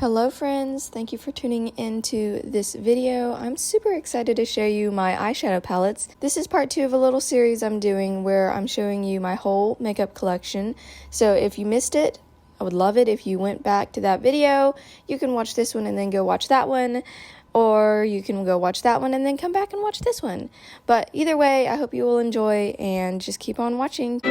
Hello friends, thank you for tuning into this video. I'm super excited to show you my eyeshadow palettes. This is part 2 of a little series I'm doing where I'm showing you my whole makeup collection. So if you missed it, I would love it if you went back to that video. You can watch this one and then go watch that one, or you can go watch that one and then come back and watch this one. But either way, I hope you will enjoy and just keep on watching.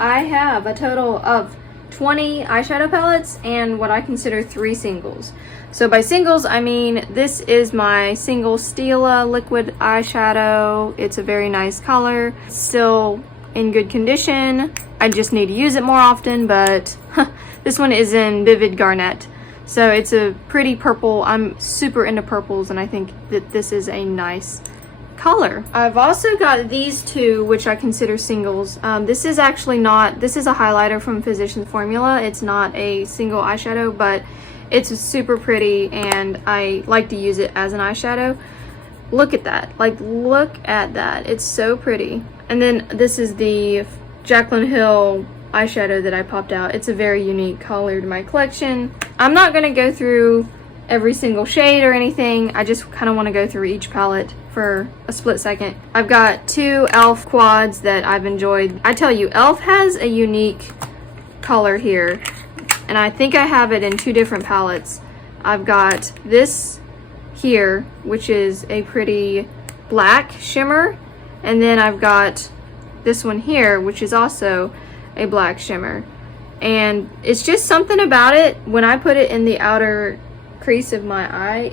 I have a total of 20 eyeshadow palettes and what I consider 3 singles. So by singles, I mean this is my single Stila liquid eyeshadow. It's a very nice color, still in good condition. I just need to use it more often, but this one is in Vivid Garnet. So it's a pretty purple. I'm super into purples and I think that this is a nice color. I've also got these two, which I consider singles. This is actually not, this is a highlighter from Physicians Formula. It's not a single eyeshadow, but it's super pretty and I like to use it as an eyeshadow. Look at that, like look at that, it's so pretty. And then this is the Jaclyn Hill eyeshadow that I popped out. It's a very unique color to my collection. I'm not gonna go through every single shade or anything. I just kind of want to go through each palette for a split second. I've got 2 e.l.f. quads that I've enjoyed. I tell you, e.l.f. has a unique color here, and I think I have it in 2 different palettes. I've got this here, which is a pretty black shimmer, and then I've got this one here, which is also a black shimmer. And it's just something about it, when I put it in the outer crease of my eye,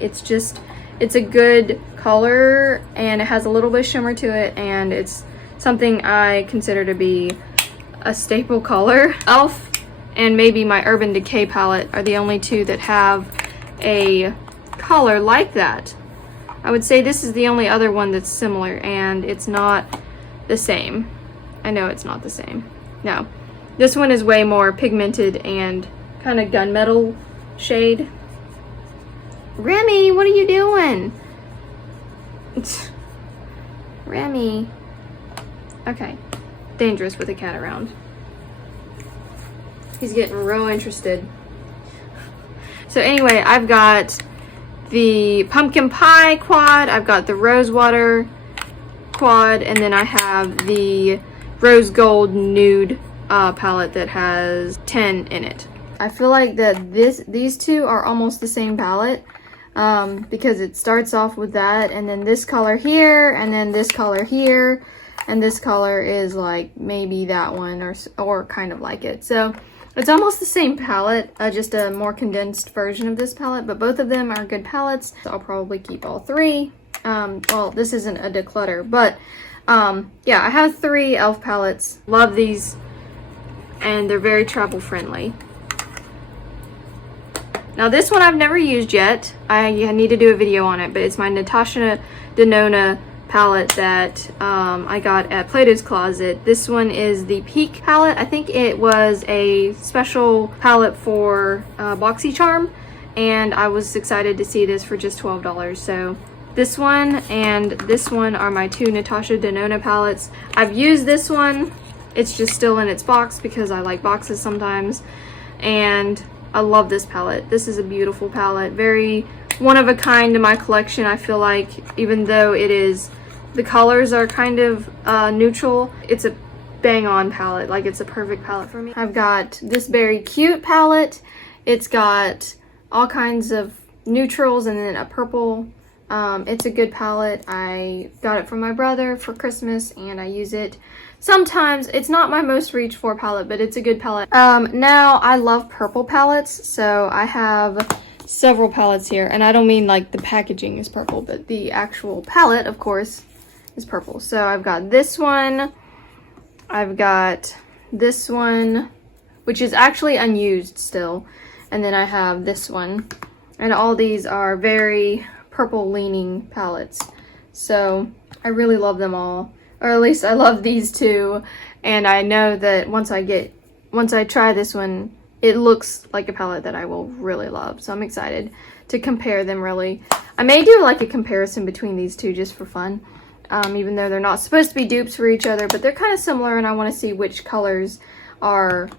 it's a good color and it has a little bit of shimmer to it, and it's something I consider to be a staple color. e.l.f. and maybe my Urban Decay palette are the only 2 that have a color like that. I would say this is the only other one that's similar, and it's not the same. I know it's not the same. No, this one is way more pigmented and kind of gunmetal shade. Remy, what are you doing? Remy. Okay. Dangerous with a cat around. He's getting real interested. So anyway, I've got the pumpkin pie quad, I've got the rose water quad, and then I have the rose gold nude palette that has 10 in it. I feel like that these 2 are almost the same palette. Because it starts off with that, and then this color here, and then this color here, and this color is like maybe that one, or kind of like it. So it's almost the same palette, just a more condensed version of this palette, but both of them are good palettes. So I'll probably keep all 3. Well, this isn't a declutter, but yeah, I have 3 e.l.f. palettes. Love these, and they're very travel friendly. Now this one I've never used yet. I need to do a video on it, but it's my Natasha Denona palette that I got at Plato's Closet. This one is the Peak palette. I think it was a special palette for BoxyCharm, and I was excited to see this for just $12. So this one and this one are my 2 Natasha Denona palettes. I've used this one. It's just still in its box because I like boxes sometimes, and I love this palette. This is a beautiful palette, very one of a kind to my collection. I feel like even though the colors are kind of neutral, it's a bang on palette. Like it's a perfect palette for me. I've got this Very Cute palette. It's got all kinds of neutrals and then a purple. It's a good palette. I got it from my brother for Christmas and I use it sometimes. It's not my most reach for palette, but it's a good palette. Now I love purple palettes, so I have several palettes here, and I don't mean like the packaging is purple, but the actual palette, of course, is purple. So I've got this one, I've got this one, which is actually unused still, and then I have this one, and all these are very purple leaning palettes. So I really love them all. Or at least I love these 2, and I know that once I try this one, it looks like a palette that I will really love. So I'm excited to compare them really. I may do like a comparison between these 2 just for fun. even though they're not supposed to be dupes for each other, but they're kind of similar, and I want to see which colors are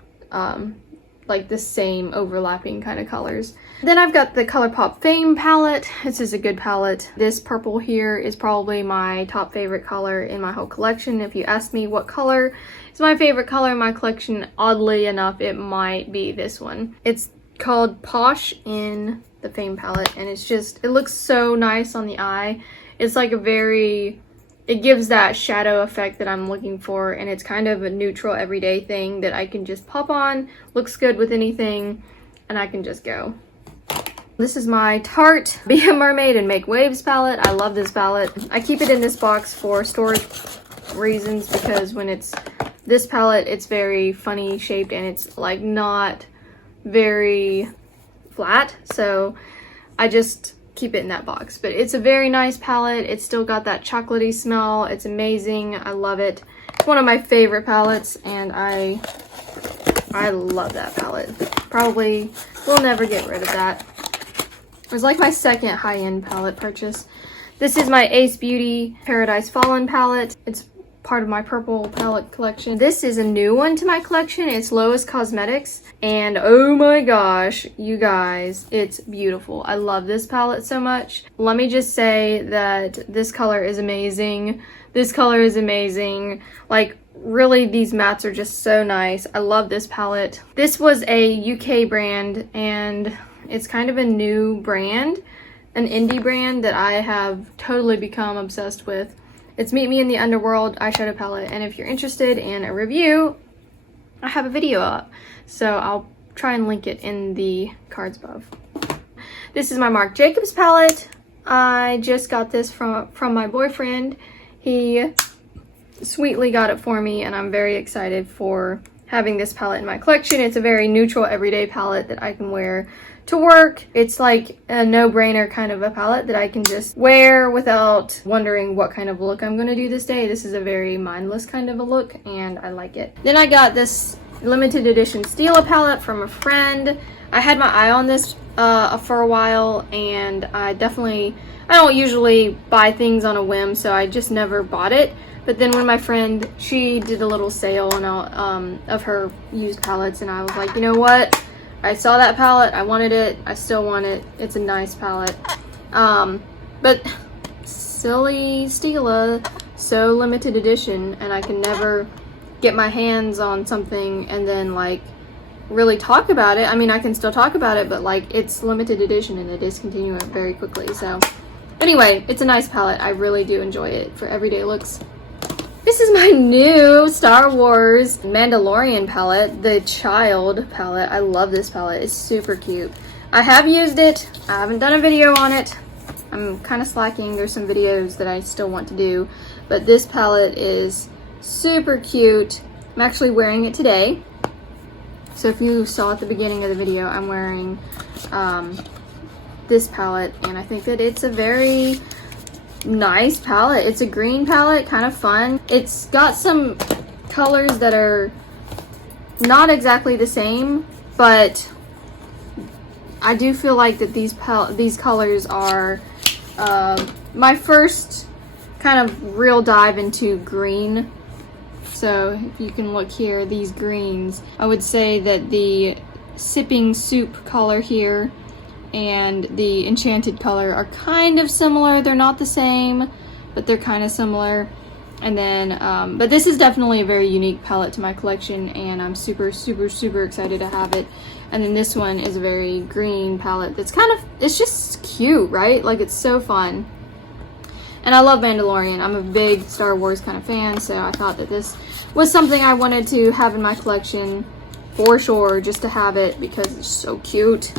like the same overlapping kind of colors. Then I've got the ColourPop Fame palette. This is a good palette. This purple here is probably my top favorite color in my whole collection. If you ask me what color is my favorite color in my collection, oddly enough, it might be this one. It's called Posh in the Fame palette, and it's just, it looks so nice on the eye. It's like a very, it gives that shadow effect that I'm looking for, and it's kind of a neutral everyday thing that I can just pop on, looks good with anything, and I can just go. This is my Tarte Be a Mermaid and Make Waves palette. I love this palette. I keep it in this box for storage reasons, because when it's this palette, it's very funny shaped and it's like not very flat, so I just keep it in that box. But it's a very nice palette. It's still got that chocolatey smell. It's amazing. I love it. It's one of my favorite palettes, and I love that palette. Probably will never get rid of that. It was like my second high-end palette purchase. This is my Ace Beauty Paradise Fallen palette. It's part of my purple palette collection. This is a new one to my collection. It's Lois Cosmetics, and oh my gosh, you guys, it's beautiful. I love this palette so much. Let me just say that this color is amazing. This color is amazing. Like, really, these mattes are just so nice. I love this palette. This was a UK brand, and it's kind of a new brand, an indie brand that I have totally become obsessed with. It's Meet Me in the Underworld eyeshadow palette, and if you're interested in a review, I have a video up, so I'll try and link it in the cards above. This is my Marc Jacobs palette. I just got this from my boyfriend. He sweetly got it for me, and I'm very excited for having this palette in my collection. It's a very neutral everyday palette that I can wear to work. It's like a no-brainer kind of a palette that I can just wear without wondering what kind of look I'm going to do this day. This is a very mindless kind of a look, and I like it. Then I got this limited edition Stila palette from a friend. I had my eye on this for a while, and I don't usually buy things on a whim, so I just never bought it. But then when my friend, she did a little sale of her used palettes, and I was like, you know what? I saw that palette, I wanted it, I still want it. It's a nice palette. But silly Stila, so limited edition, and I can never get my hands on something and then like really talk about it. I mean, I can still talk about it, but like, it's limited edition and they discontinue it very quickly. So anyway, it's a nice palette. I really do enjoy it for everyday looks. This is my new Star Wars Mandalorian palette, the Child palette. I love this palette. It's super cute. I have used it. I haven't done a video on it. I'm kind of slacking. There's some videos that I still want to do. But this palette is super cute. I'm actually wearing it today. So if you saw at the beginning of the video, I'm wearing this palette. And I think that it's a very nice palette. It's a green palette, kind of fun. It's got some colors that are not exactly the same, but I do feel like that these colors are my first kind of real dive into green. So if you can look here, these greens, I would say that the Sipping Soup color here and the Enchanted color are kind of similar. They're not the same, but they're kind of similar. And then, but this is definitely a very unique palette to my collection, and I'm super, super, super excited to have it. And then this one is a very green palette that's kind of, it's just cute, right? Like, it's so fun. And I love Mandalorian. I'm a big Star Wars kind of fan, so I thought that this was something I wanted to have in my collection for sure, just to have it because it's so cute.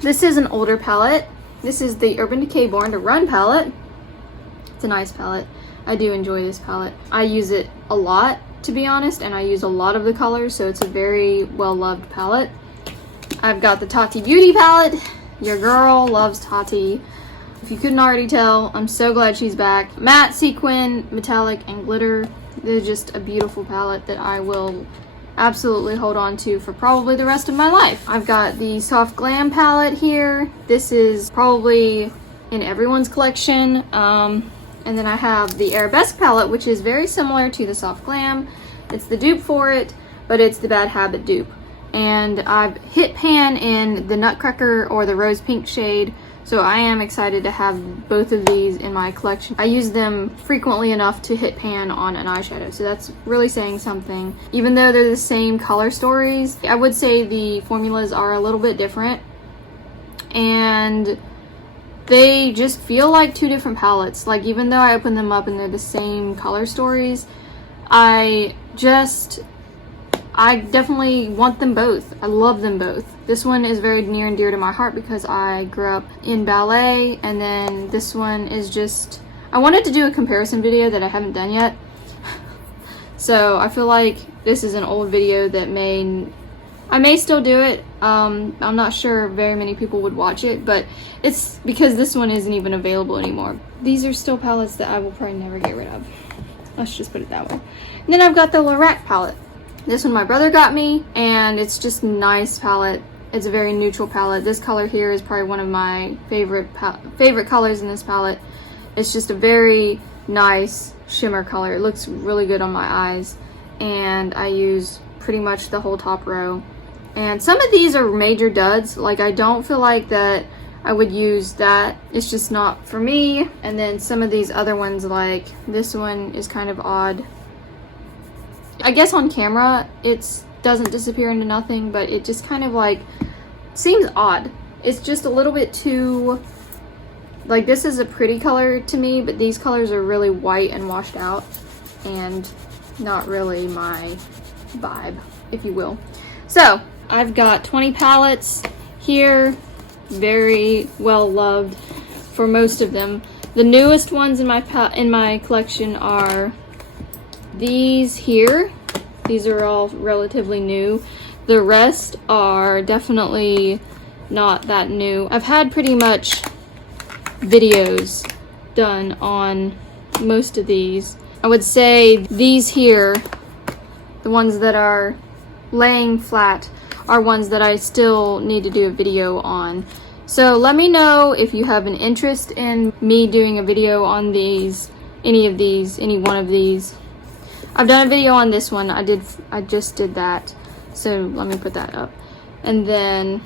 This is an older palette. This is the Urban Decay Born to Run palette. It's a nice palette. I do enjoy this palette. I use it a lot, to be honest, and I use a lot of the colors, so it's a very well-loved palette. I've got the Tati Beauty palette. Your girl loves Tati. If you couldn't already tell, I'm so glad she's back. Matte, sequin, metallic, and glitter. They're just a beautiful palette that I will absolutely hold on to for probably the rest of my life. I've got the Soft Glam palette here. This is probably in everyone's collection. And then I have the Arabesque palette, which is very similar to the Soft Glam. It's the dupe for it, but it's the Bad Habit dupe. And I've hit pan in the Nutcracker or the Rose Pink shade, so I am excited to have both of these in my collection. I use them frequently enough to hit pan on an eyeshadow, so that's really saying something. Even though they're the same color stories, I would say the formulas are a little bit different, and they just feel like two different palettes. Like, even though I open them up and they're the same color stories, I definitely want them both. I love them both. This one is very near and dear to my heart because I grew up in ballet, and then this one is just, I wanted to do a comparison video that I haven't done yet. So I feel like this is an old video that I may still do it. I'm not sure very many people would watch it, but it's because this one isn't even available anymore. These are still palettes that I will probably never get rid of. Let's just put it that way. And then I've got the Lorac palette. This one my brother got me, and it's just a nice palette. It's a very neutral palette. This color here is probably one of my favorite colors in this palette. It's just a very nice shimmer color. It looks really good on my eyes, and I use pretty much the whole top row. And some of these are major duds. Like, I don't feel like that I would use that. It's just not for me. And then some of these other ones, like this one, is kind of odd. I guess on camera it doesn't disappear into nothing, but it just kind of like seems odd. It's just a little bit too, like, this is a pretty color to me, but these colors are really white and washed out and not really my vibe, if you will. So I've got 20 palettes here, very well loved for most of them. The newest ones in my collection are these here. These are all relatively new. The rest are definitely not that new. I've had pretty much videos done on most of these. I would say these here, the ones that are laying flat, are ones that I still need to do a video on. So let me know if you have an interest in me doing a video on these, any one of these. I've done a video on this one. I just did that. So let me put that up. And then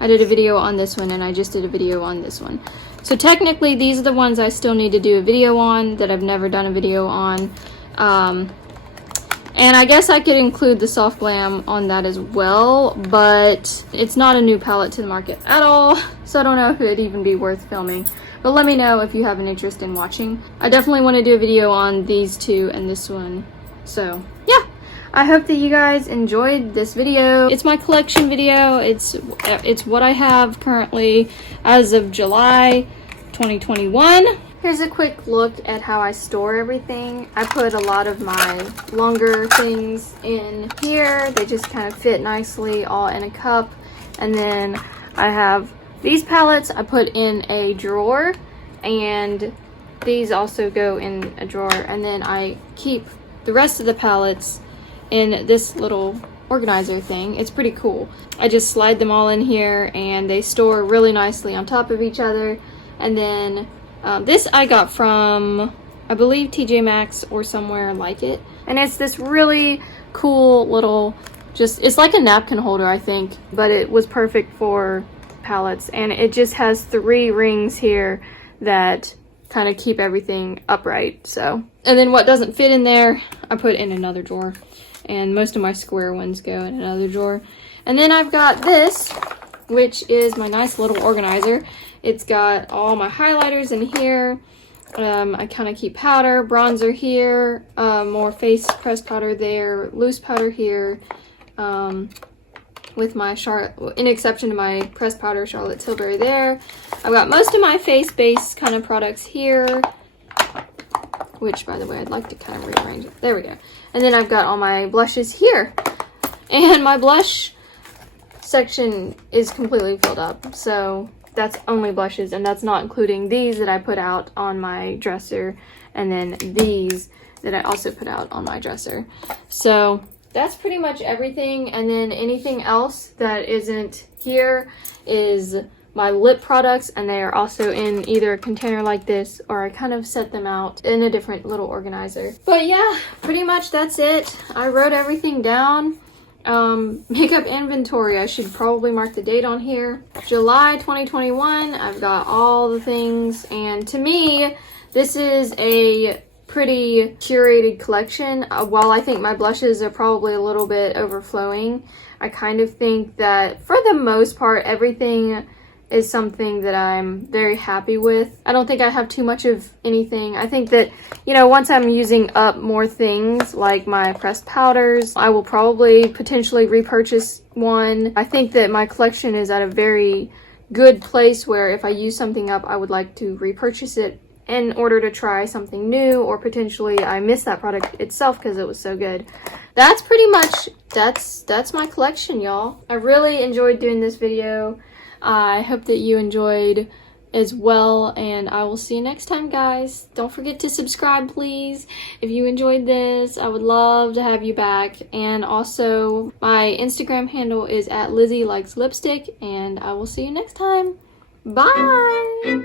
I did a video on this one, and I just did a video on this one. So technically these are the ones I still need to do a video on that I've never done a video on. And I guess I could include the Soft Glam on that as well, but it's not a new palette to the market at all, so I don't know if it'd even be worth filming. But let me know if you have an interest in watching. I definitely want to do a video on these two and this one. So yeah, I hope that you guys enjoyed this video. It's my collection video. It's what I have currently as of July 2021. Here's a quick look at how I store everything. I put a lot of my longer things in here. They just kind of fit nicely all in a cup. And then I have these palettes I put in a drawer, and these also go in a drawer. And then I keep the rest of the palettes in this little organizer thing. It's pretty cool. I just slide them all in here, and they store really nicely on top of each other. And then this I got from, I believe, TJ Maxx or somewhere like it. And it's this really cool little, it's like a napkin holder, I think. But it was perfect for palettes. And it just has 3 rings here that kind of keep everything upright. So, and then what doesn't fit in there, I put in another drawer. And most of my square ones go in another drawer. And then I've got this, which is my nice little organizer. It's got all my highlighters in here. I kind of keep powder, bronzer here, more face pressed powder there, loose powder here, with my in exception to my pressed powder Charlotte Tilbury there. I've got most of my face base kind of products here, which, by the way, I'd like to kind of rearrange it. There we go. And then I've got all my blushes here. And my blush section is completely filled up. So that's only blushes, and that's not including these that I put out on my dresser, and then these that I also put out on my dresser. So that's pretty much everything. And then anything else that isn't here is my lip products, and they are also in either a container like this, or I kind of set them out in a different little organizer. But yeah, pretty much that's it. I wrote everything down. Makeup inventory, I should probably mark the date on here. July 2021, I've got all the things, and to me, this is a pretty curated collection. While I think my blushes are probably a little bit overflowing, I kind of think that for the most part, everything is something that I'm very happy with. I don't think I have too much of anything. I think that, you know, once I'm using up more things like my pressed powders, I will probably potentially repurchase one. I think that my collection is at a very good place where if I use something up, I would like to repurchase it in order to try something new, or potentially I missed that product itself because it was so good. That's pretty much, that's my collection, y'all. I really enjoyed doing this video. I hope that you enjoyed as well, and I will see you next time, guys. Don't forget to subscribe, please. If you enjoyed this, I would love to have you back. And also, my Instagram handle is @LizzieLikesLipstick, and I will see you next time. Bye!